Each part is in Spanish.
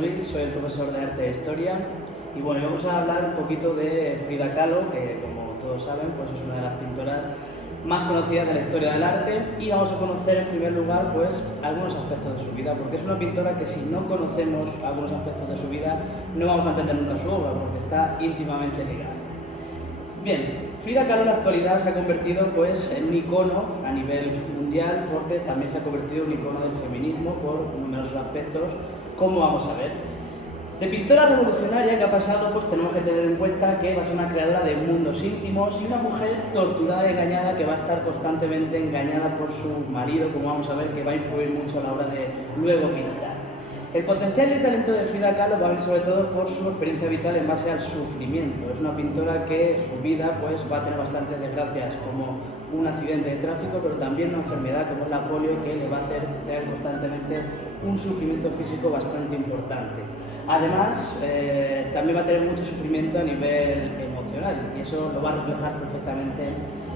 Luis, soy el profesor de Arte e Historia y bueno, vamos a hablar un poquito de Frida Kahlo, que como todos saben pues es una de las pintoras más conocidas de la historia del arte, y vamos a conocer en primer lugar pues algunos aspectos de su vida, porque es una pintora que si no conocemos algunos aspectos de su vida no vamos a entender nunca su obra, porque está íntimamente ligada. Bien, Frida Kahlo en la actualidad se ha convertido pues en un icono a nivel mundial, porque también se ha convertido en un icono del feminismo por numerosos aspectos, como vamos a ver. De pintora revolucionaria que ha pasado, pues tenemos que tener en cuenta que va a ser una creadora de mundos íntimos y una mujer torturada y engañada que va a estar constantemente engañada por su marido, como vamos a ver, que va a influir mucho a la hora de luego pintar. El potencial y el talento de Frida Kahlo va a venir sobre todo por su experiencia vital en base al sufrimiento. Es una pintora que su vida pues, va a tener bastantes desgracias, como un accidente de tráfico, pero también una enfermedad como es la polio, que le va a hacer tener constantemente un sufrimiento físico bastante importante. Además, también va a tener mucho sufrimiento a nivel emocional, y eso lo va a reflejar perfectamente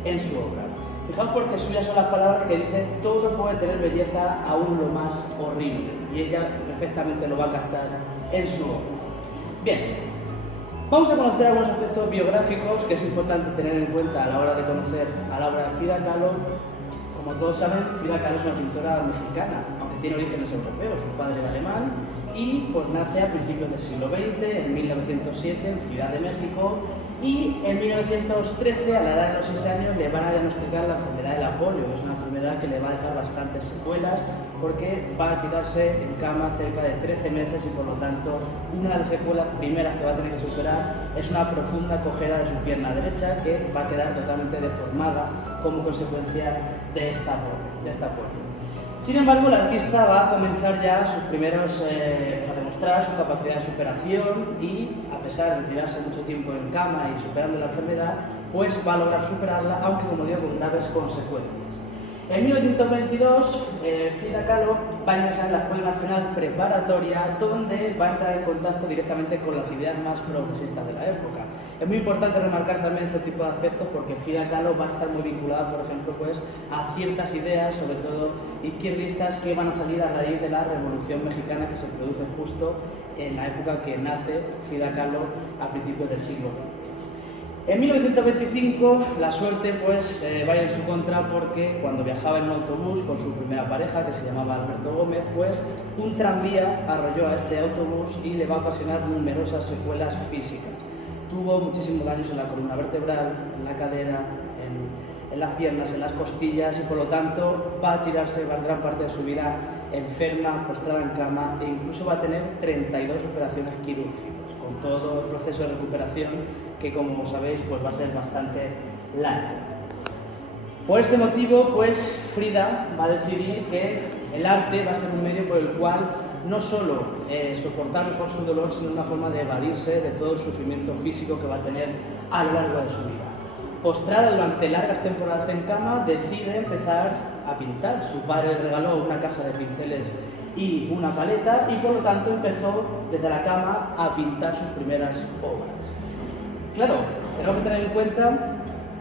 en su obra. Fijaos porque suyas son las palabras que dice: todo puede tener belleza aún lo más horrible, y ella perfectamente lo va a captar en su obra. Bien, vamos a conocer algunos aspectos biográficos que es importante tener en cuenta a la hora de conocer a la obra de Frida Kahlo. Como todos saben, Frida Kahlo es una pintora mexicana, aunque tiene orígenes europeos, su padre era alemán, y pues nace a principios del siglo XX, en 1907, en Ciudad de México, y en 1913, a la edad de los 6 años, le van a diagnosticar la enfermedad de la polio, que es una enfermedad que le va a dejar bastantes secuelas, porque va a tirarse en cama cerca de 13 meses y por lo tanto una de las secuelas primeras que va a tener que superar es una profunda cojera de su pierna derecha, que va a quedar totalmente deformada como consecuencia de esta polio. Sin embargo, el artista va a comenzar ya sus primeros, a demostrar su capacidad de superación, y a pesar de tirarse mucho tiempo en cama y superando la enfermedad, pues va a lograr superarla, aunque como digo, con graves consecuencias. En 1922, Frida Kahlo va a ingresar en la Escuela Nacional Preparatoria, donde va a entrar en contacto directamente con las ideas más progresistas de la época. Es muy importante remarcar también este tipo de aspectos porque Frida Kahlo va a estar muy vinculada, por ejemplo, pues, a ciertas ideas, sobre todo izquierdistas, que van a salir a raíz de la Revolución Mexicana, que se produce justo en la época que nace Frida Kahlo a principios del siglo XX. En 1925 la suerte pues va a ir en su contra, porque cuando viajaba en un autobús con su primera pareja, que se llamaba Alberto Gómez, pues un tranvía arrolló a este autobús y le va a ocasionar numerosas secuelas físicas. Tuvo muchísimos daños en la columna vertebral, en la cadera, en las piernas, en las costillas, y por lo tanto va a tirarse gran parte de su vida enferma, postrada en cama, e incluso va a tener 32 operaciones quirúrgicas, con todo el proceso de recuperación que, como sabéis, pues va a ser bastante largo. Por este motivo, pues Frida va a decidir que el arte va a ser un medio por el cual no solo soportar mejor su dolor, sino una forma de evadirse de todo el sufrimiento físico que va a tener a lo largo de su vida. Postrada durante largas temporadas en cama, decide empezar a pintar. Su padre le regaló una caja de pinceles y una paleta, y por lo tanto empezó desde la cama a pintar sus primeras obras. Claro, tenemos que tener en cuenta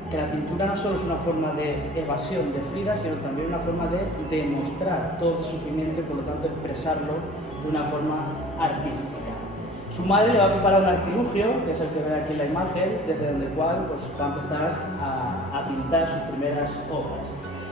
que la pintura no solo es una forma de evasión de Frida, sino también una forma de demostrar todo el sufrimiento y por lo tanto expresarlo de una forma artística. Su madre le va a preparar un artilugio, que es el que ven aquí en la imagen, desde el cual pues, va a empezar a pintar sus primeras obras.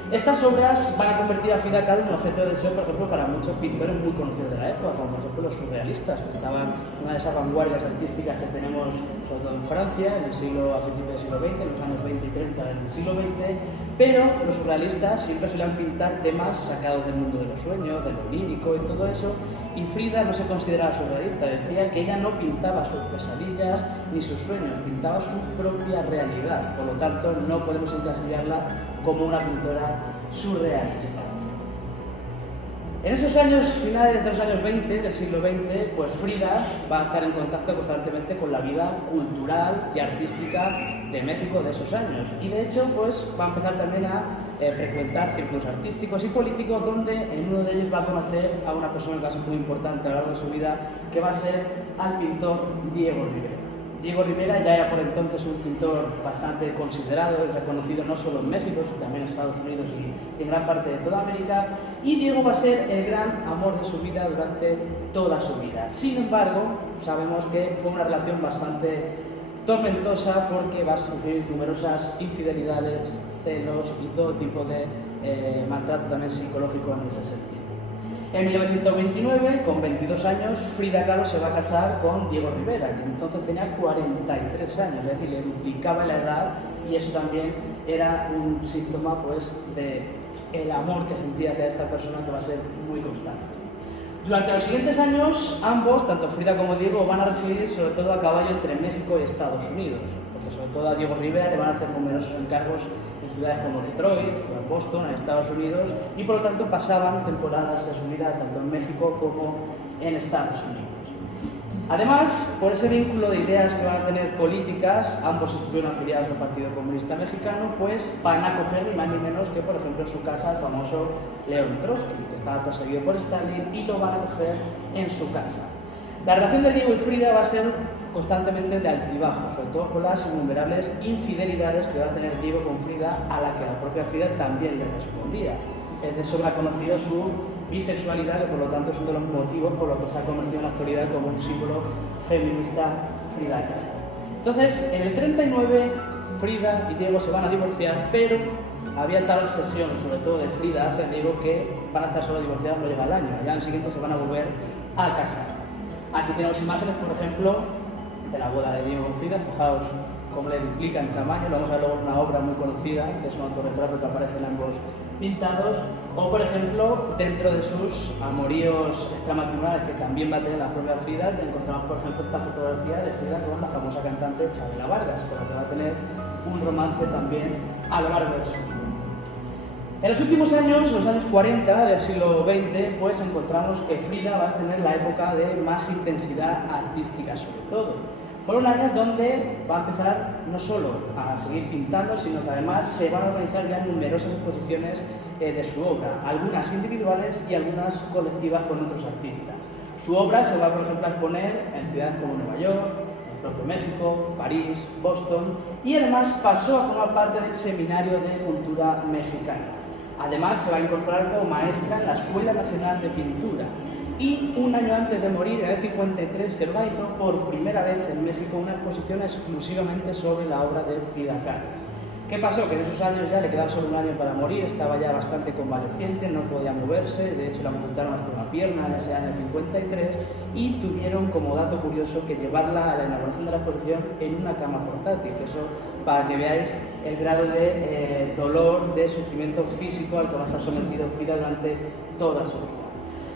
Estas obras van a convertir a Frida Kahlo en un objeto de deseo, por ejemplo, para muchos pintores muy conocidos de la época, como por ejemplo los surrealistas, que estaban una de esas vanguardias artísticas que tenemos sobre todo en Francia, a principios del siglo XX, en los años 20 y 30 del siglo XX, pero los surrealistas siempre solían pintar temas sacados del mundo de los sueños, de lo lírico y todo eso, y Frida no se consideraba surrealista, decía que ella no pintaba sus pesadillas ni sus sueños, pintaba su propia realidad, por lo tanto no podemos encasillarla como una pintora surrealista. En esos años finales de los años 20 del siglo XX, pues Frida va a estar en contacto constantemente con la vida cultural y artística de México de esos años, y de hecho pues va a empezar también a frecuentar círculos artísticos y políticos, donde en uno de ellos va a conocer a una persona que va a ser muy importante a lo largo de su vida, que va a ser al pintor Diego Rivera. Diego Rivera ya era por entonces un pintor bastante considerado y reconocido no solo en México, sino también en Estados Unidos y en gran parte de toda América, y Diego va a ser el gran amor de su vida durante toda su vida. Sin embargo, sabemos que fue una relación bastante tormentosa porque va a sufrir numerosas infidelidades, celos y todo tipo de maltrato también psicológico en ese sentido. En 1929, con 22 años, Frida Kahlo se va a casar con Diego Rivera, que entonces tenía 43 años, es decir, le duplicaba la edad, y eso también era un síntoma pues, del amor que sentía hacia esta persona, que va a ser muy constante. Durante los siguientes años, ambos, tanto Frida como Diego, van a residir sobre todo a caballo entre México y Estados Unidos, porque sobre todo a Diego Rivera le van a hacer numerosos encargos en ciudades como Detroit o en Boston, en Estados Unidos, y por lo tanto pasaban temporadas de su vida tanto en México como en Estados Unidos. Además, por ese vínculo de ideas que van a tener políticas, ambos estuvieron afiliados al Partido Comunista Mexicano, pues van a coger ni más ni menos que, por ejemplo, en su casa el famoso León Trotsky, que estaba perseguido por Stalin, y lo van a coger en su casa. La relación de Diego y Frida va a ser constantemente de altibajo, sobre todo por las innumerables infidelidades que va a tener Diego con Frida, a la que la propia Frida también le respondía. Es de sobra conocido su bisexualidad, que por lo tanto es uno de los motivos por los que se ha convertido en la actualidad como un símbolo feminista Frida Kahlo. Entonces, en el 39, Frida y Diego se van a divorciar, pero había tal obsesión, sobre todo de Frida hacia Diego, que van a estar solo divorciados, no llega el año, ya en el siguiente se van a volver a casar. Aquí tenemos imágenes, por ejemplo, de la boda de Diego con Frida, fijaos cómo le duplica en tamaño, lo vamos a ver luego en una obra muy conocida, que es un autorretrato que aparecen ambos pintados, o por ejemplo, dentro de sus amoríos extramatrimoniales que también va a tener la propia Frida, encontramos por ejemplo esta fotografía de Frida con la famosa cantante Chabela Vargas, con la que va a tener un romance también a lo largo de su vida. En los últimos años, los años 40 del siglo XX, pues encontramos que Frida va a tener la época de más intensidad artística sobre todo. Fueron años donde va a empezar no solo a seguir pintando, sino que además se van a organizar ya numerosas exposiciones de su obra, algunas individuales y algunas colectivas con otros artistas. Su obra se va, por ejemplo, a exponer en ciudades como Nueva York, el propio México, París, Boston, y además pasó a formar parte del Seminario de Cultura Mexicana. Además, se va a incorporar como maestra en la Escuela Nacional de Pintura. Y un año antes de morir, en el 53, se organizó por primera vez en México una exposición exclusivamente sobre la obra de Frida Kahlo. ¿Qué pasó? Que en esos años ya le quedaba solo un año para morir, estaba ya bastante convaleciente, no podía moverse, de hecho le amputaron hasta una pierna en ese año 53, y tuvieron como dato curioso que llevarla a la inauguración de la exposición en una cama portátil, que eso para que veáis el grado de dolor, de sufrimiento físico al que va a estar sometido Frida durante toda su vida.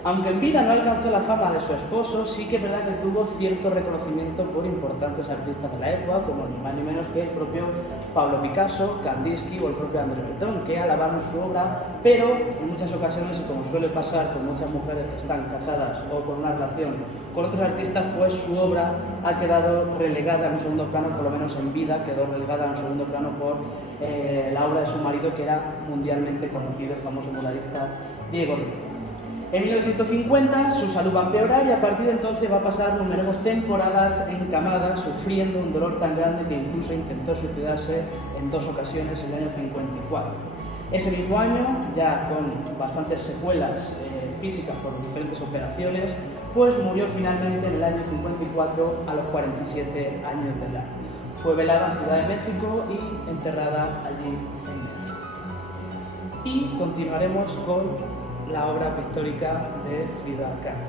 Aunque en vida no alcanzó la fama de su esposo, sí que es verdad que tuvo cierto reconocimiento por importantes artistas de la época, como ni más ni menos que el propio Pablo Picasso, Kandinsky o el propio André Breton, que alabaron su obra, pero en muchas ocasiones, y como suele pasar con muchas mujeres que están casadas o con una relación con otros artistas, pues su obra ha quedado relegada en un segundo plano, por lo menos en vida, quedó relegada en un segundo plano por la obra de su marido, que era mundialmente conocido, el famoso muralista Diego Rivera. En 1950 su salud va a empeorar y a partir de entonces va a pasar numerosas temporadas encamada, sufriendo un dolor tan grande que incluso intentó suicidarse en 2 ocasiones en el año 54. Ese mismo año, ya con bastantes secuelas físicas por diferentes operaciones, pues murió finalmente en el año 54 a los 47 años de edad. Fue velada en Ciudad de México y enterrada allí en México. Y continuaremos con la obra pictórica de Frida Kahlo.